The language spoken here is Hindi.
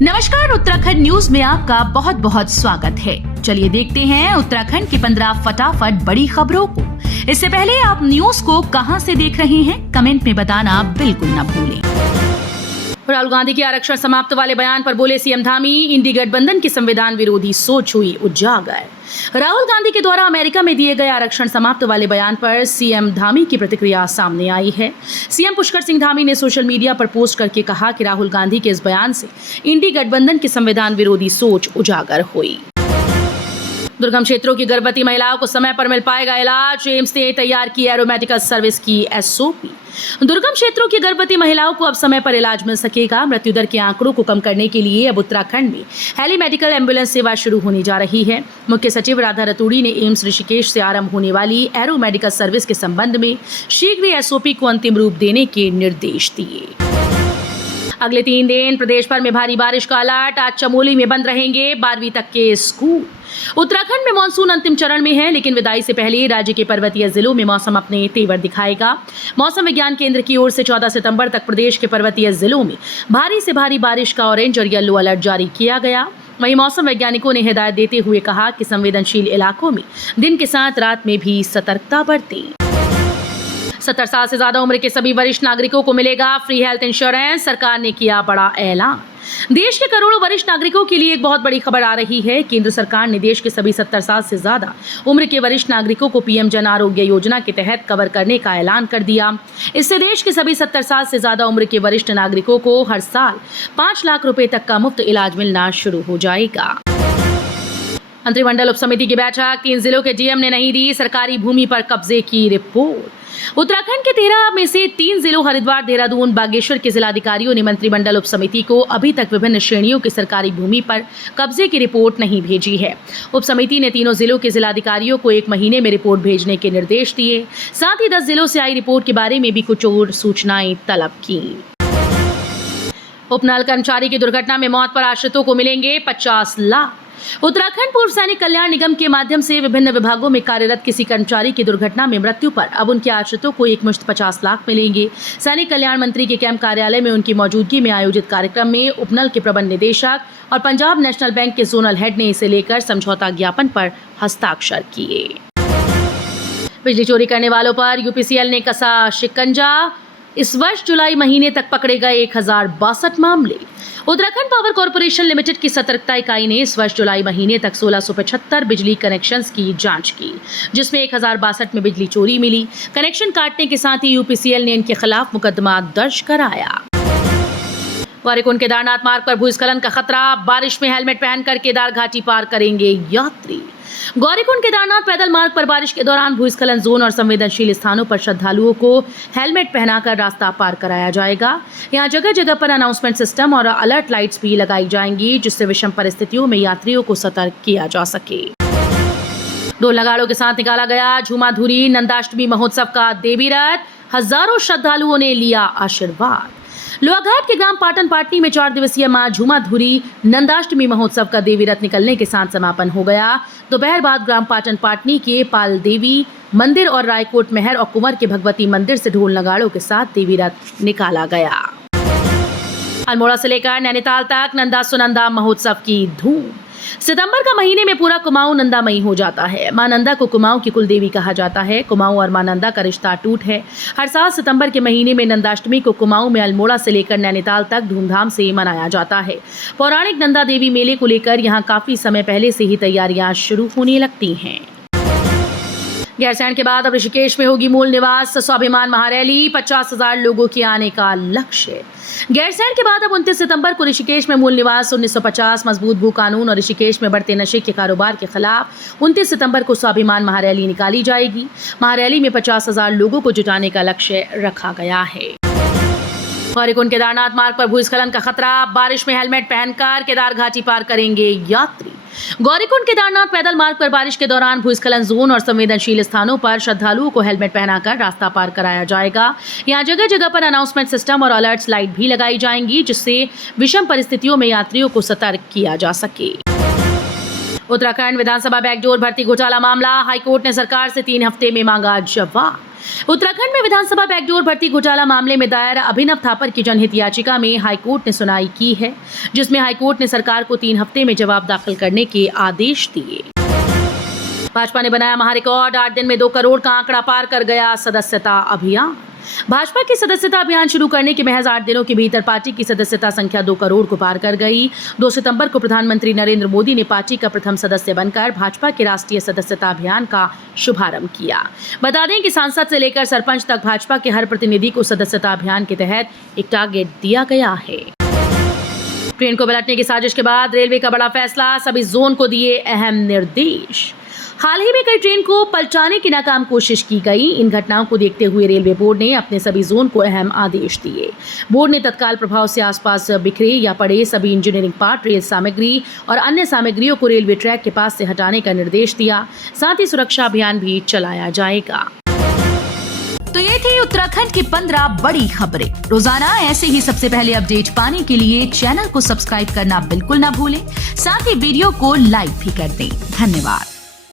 नमस्कार, उत्तराखंड न्यूज में आपका बहुत बहुत स्वागत है। चलिए देखते हैं उत्तराखंड की 15 फटाफट बड़ी खबरों को। इससे पहले आप न्यूज को कहां से देख रहे हैं, कमेंट में बताना बिल्कुल न भूलें। राहुल गांधी के आरक्षण समाप्त वाले बयान पर बोले सीएम धामी, इंडी गठबंधन की संविधान विरोधी सोच हुई उजागर। राहुल गांधी के द्वारा अमेरिका में दिए गए आरक्षण समाप्त वाले बयान पर सीएम धामी की प्रतिक्रिया सामने आई है। सीएम पुष्कर सिंह धामी ने सोशल मीडिया पर पोस्ट करके कहा कि राहुल गांधी के इस बयान से इंडी गठबंधन की संविधान विरोधी सोच उजागर हुई। दुर्गम क्षेत्रों की गर्भवती महिलाओं को समय पर मिल पाएगा इलाज, एम्स ने तैयार की एरोमेडिकल सर्विस की एसओपी। दुर्गम क्षेत्रों की गर्भवती महिलाओं को अब समय पर इलाज मिल सकेगा। मृत्यु दर के आंकड़ों को कम करने के लिए अब उत्तराखंड में हेली मेडिकल एम्बुलेंस सेवा शुरू होने जा रही है। मुख्य सचिव राधा रतूड़ी ने एम्स ऋषिकेश से आरंभ होने वाली एरोमेडिकल सर्विस के संबंध में शीघ्र एसओपी को अंतिम रूप देने के निर्देश दिए। अगले 3 दिन प्रदेश भर में भारी बारिश का अलर्ट। आज चमोली में बंद रहेंगे 12वीं तक के स्कूल। उत्तराखंड में मानसून अंतिम चरण में है, लेकिन विदाई से पहले राज्य के पर्वतीय जिलों में मौसम अपने तेवर दिखाएगा। मौसम विज्ञान केंद्र की ओर से 14 सितंबर तक प्रदेश के पर्वतीय जिलों में भारी से भारी बारिश का ऑरेंज और येलो अलर्ट जारी किया गया। वहीं मौसम वैज्ञानिकों ने हिदायत देते हुए कहा कि संवेदनशील इलाकों में दिन के साथ रात में भी सतर्कता बरतें। 70 साल से ज्यादा उम्र के सभी वरिष्ठ नागरिकों को मिलेगा फ्री हेल्थ इंश्योरेंस। सरकार ने किया बड़ा ऐलान। देश के करोड़ों वरिष्ठ नागरिकों के लिए एक बहुत बड़ी खबर आ रही है। केंद्र सरकार ने देश के सभी 70 साल से ज्यादा उम्र के वरिष्ठ नागरिकों को पीएम जन आरोग्य योजना के तहत कवर करने का ऐलान कर दिया। इससे देश के सभी 70 साल से ज्यादा उम्र के वरिष्ठ नागरिकों को हर साल 5 लाख रुपए तक का मुफ्त इलाज मिलना शुरू हो जाएगा। मंत्रिमंडल उपसमिति की बैठक, 3 जिलों के डीएम ने नहीं दी सरकारी भूमि पर कब्जे की रिपोर्ट। उत्तराखंड के 13 में से 3 जिलों हरिद्वार, देहरादून, बागेश्वर के जिलाधिकारियों ने मंत्रिमंडल उपसमिति को अभी तक विभिन्न श्रेणियों की सरकारी भूमि पर कब्जे की रिपोर्ट नहीं भेजी है। उपसमिति ने तीनों जिलों के जिलाधिकारियों को 1 महीने में रिपोर्ट भेजने के निर्देश दिए। साथ ही 10 जिलों से आई रिपोर्ट के बारे में भी कुछ और सूचनाएं तलब की। उपनल कर्मचारी की दुर्घटना में मौत पर आश्रितों को मिलेंगे 50 लाख। उत्तराखंड पूर्व सैनिक कल्याण निगम के माध्यम से विभिन्न विभागों में कार्यरत किसी कर्मचारी की दुर्घटना में मृत्यु पर अब उनके आश्रितों को एकमुश्त 50 लाख मिलेंगे। सैनिक कल्याण मंत्री के कैंप कार्यालय में उनकी मौजूदगी में आयोजित कार्यक्रम में उपनल के प्रबंध निदेशक और पंजाब नेशनल बैंक के जोनल हेड ने इसे लेकर समझौता ज्ञापन पर हस्ताक्षर किए। बिजली चोरी करने वालों पर यूपीसीएल ने कसा शिकंजा। इस वर्ष जुलाई महीने तक पकड़े गए 1062 मामले। उत्तराखंड पावर कॉर्पोरेशन लिमिटेड की सतर्कता इकाई ने इस वर्ष जुलाई महीने तक 1675 बिजली कनेक्शंस की जांच की, जिसमें 1062 में बिजली चोरी मिली। कनेक्शन काटने के साथ ही यूपीसीएल ने इनके खिलाफ मुकदमा दर्ज कराया। गौरीकुंड केदारनाथ मार्ग पर भूस्खलन का खतरा। बारिश में हेलमेट पहनकर केदार घाटी पार करेंगे यात्री। गौरीकुंड केदारनाथ पैदल मार्ग पर बारिश के दौरान भूस्खलन जोन और संवेदनशील स्थानों पर श्रद्धालुओं को हेलमेट पहनाकर रास्ता पार कराया जाएगा। यहाँ जगह जगह पर अनाउंसमेंट सिस्टम और अलर्ट लाइट्स भी लगाई जाएंगी, जिससे विषम परिस्थितियों में यात्रियों को सतर्क किया जा सके। ढोल नगाड़ों के साथ निकाला गया झूमाधुरी नंदाष्टमी महोत्सव का देवी रथ। हजारों श्रद्धालुओं ने लिया आशीर्वाद। लोहाघाट के ग्राम पाटन पाटनी में 4 दिवसीय मां झूमाधुरी नंदाष्टमी महोत्सव का देवी रथ निकलने के साथ समापन हो गया। दोपहर बाद ग्राम पाटन पाटनी के पाल देवी मंदिर और रायकोट महर और कुंवर के भगवती मंदिर से ढोल नगाड़ों के साथ देवी रथ निकाला गया। अल्मोड़ा से लेकर नैनीताल तक नंदा सुनंदा महोत्सव की धूम। सितंबर का महीने में पूरा कुमाऊं नंदामयी हो जाता है। मां नंदा को कुमाऊं की कुल देवी कहा जाता है। कुमाऊं और मां नंदा का रिश्ता अटूट है। हर साल सितंबर के महीने में नंदाष्टमी को कुमाऊं में अल्मोड़ा से लेकर नैनीताल तक धूमधाम से मनाया जाता है। पौराणिक नंदा देवी मेले को लेकर यहां काफी समय पहले से ही तैयारियां शुरू होने लगती हैं। गैरसैंण के बाद अब ऋषिकेश में होगी मूल निवास स्वाभिमान महारैली। 50,000 लोगों के आने का लक्ष्य। गैरसैंण के बाद अब 29 सितंबर को ऋषिकेश में मूल निवास 1950 मजबूत भू कानून और ऋषिकेश में बढ़ते नशे के कारोबार के खिलाफ 29 सितंबर को स्वाभिमान महारैली निकाली जाएगी। महारैली में 50,000 लोगों को जुटाने का लक्ष्य रखा गया है। गौरीकुंड केदारनाथ मार्ग पर भूस्खलन का खतरा। बारिश में हेलमेट पहनकर केदार घाटी पार करेंगे यात्री। गौरीकुंड केदारनाथ पैदल मार्ग पर बारिश के दौरान भूस्खलन जोन और संवेदनशील स्थानों पर श्रद्धालुओं को हेलमेट पहनाकर रास्ता पार कराया जाएगा। यहाँ जगह जगह पर अनाउंसमेंट सिस्टम और अलर्ट्स लाइट भी लगाई जाएंगी, जिससे विषम परिस्थितियों में यात्रियों को सतर्क किया जा सके। उत्तराखंड विधानसभा बैकडोर भर्ती घोटाला मामला। हाईकोर्ट ने सरकार से 3 हफ्ते में मांगा जवाब। उत्तराखंड में विधानसभा बैकडोर भर्ती घोटाला मामले में दायर अभिनव थापर की जनहित याचिका में हाईकोर्ट ने सुनवाई की है, जिसमें हाईकोर्ट ने सरकार को 3 हफ्ते में जवाब दाखिल करने के आदेश दिए। भाजपा ने बनाया महारिकॉर्ड, 8 दिन में 2 करोड़ का आंकड़ा पार कर गया सदस्यता अभियान। भाजपा की सदस्यता अभियान शुरू करने के महज 8 दिनों के भीतर पार्टी की सदस्यता संख्या 2 करोड़ को पार कर गई। 2 सितंबर को प्रधानमंत्री नरेंद्र मोदी ने पार्टी का प्रथम सदस्य बनकर भाजपा के राष्ट्रीय सदस्यता अभियान का शुभारंभ किया। बता दें कि सांसद से लेकर सरपंच तक भाजपा के हर प्रतिनिधि को सदस्यता अभियान के तहत एक टारगेट दिया गया है। ट्रेन को पलटने की साजिश के बाद रेलवे का बड़ा फैसला, सभी जोन को दिए अहम निर्देश। हाल ही में कई ट्रेन को पलटाने की नाकाम कोशिश की गई। इन घटनाओं को देखते हुए रेलवे बोर्ड ने अपने सभी जोन को अहम आदेश दिए। बोर्ड ने तत्काल प्रभाव से आसपास बिखरे या पड़े सभी इंजीनियरिंग पार्ट, रेल सामग्री और अन्य सामग्रियों को रेलवे ट्रैक के पास से हटाने का निर्देश दिया। साथ ही सुरक्षा अभियान भी चलाया जाएगा। तो ये थी उत्तराखंड की 15 बड़ी खबरें। रोजाना ऐसे ही सबसे पहले अपडेट पाने के लिए चैनल को सब्सक्राइब करना बिल्कुल ना भूलें। साथ ही वीडियो को लाइक भी कर दें। धन्यवाद।